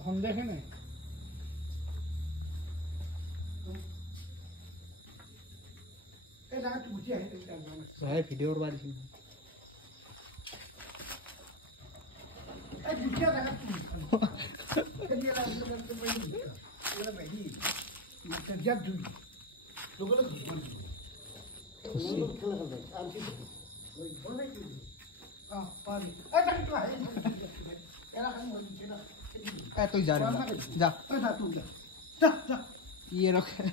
সন্দেহে নাই ভিডিঅ'ৰ পৰা দিছিল তুই যা যা ইয়ে রক্ষে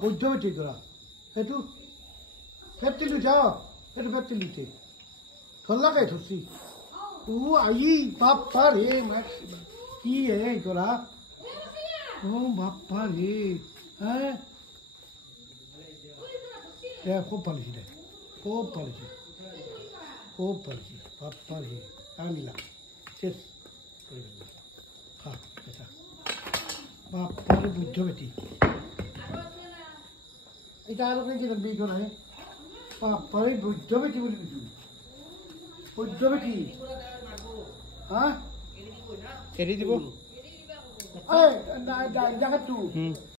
বৈদ্যবেটি করা এইটো ফেটিলো যাও এইটো ফেটিলিতে ধরলাকে ধরছি ও আই বাপ্পা রে কি হে করা ও বাপ্পা রে হ্যাঁ খুব পালিছি রে খুব পালিছি বাপ্পা রে আনিলাম শেষ খা এটা বাপ্পারে বৈদ্যবেটি এটা আর কি বিঘ নাই বাপ্পারে বৈদ্যবেটি বলে কিছু বৈদ্যবেটি হ্যাঁ এড়ি দিব জায়গাটো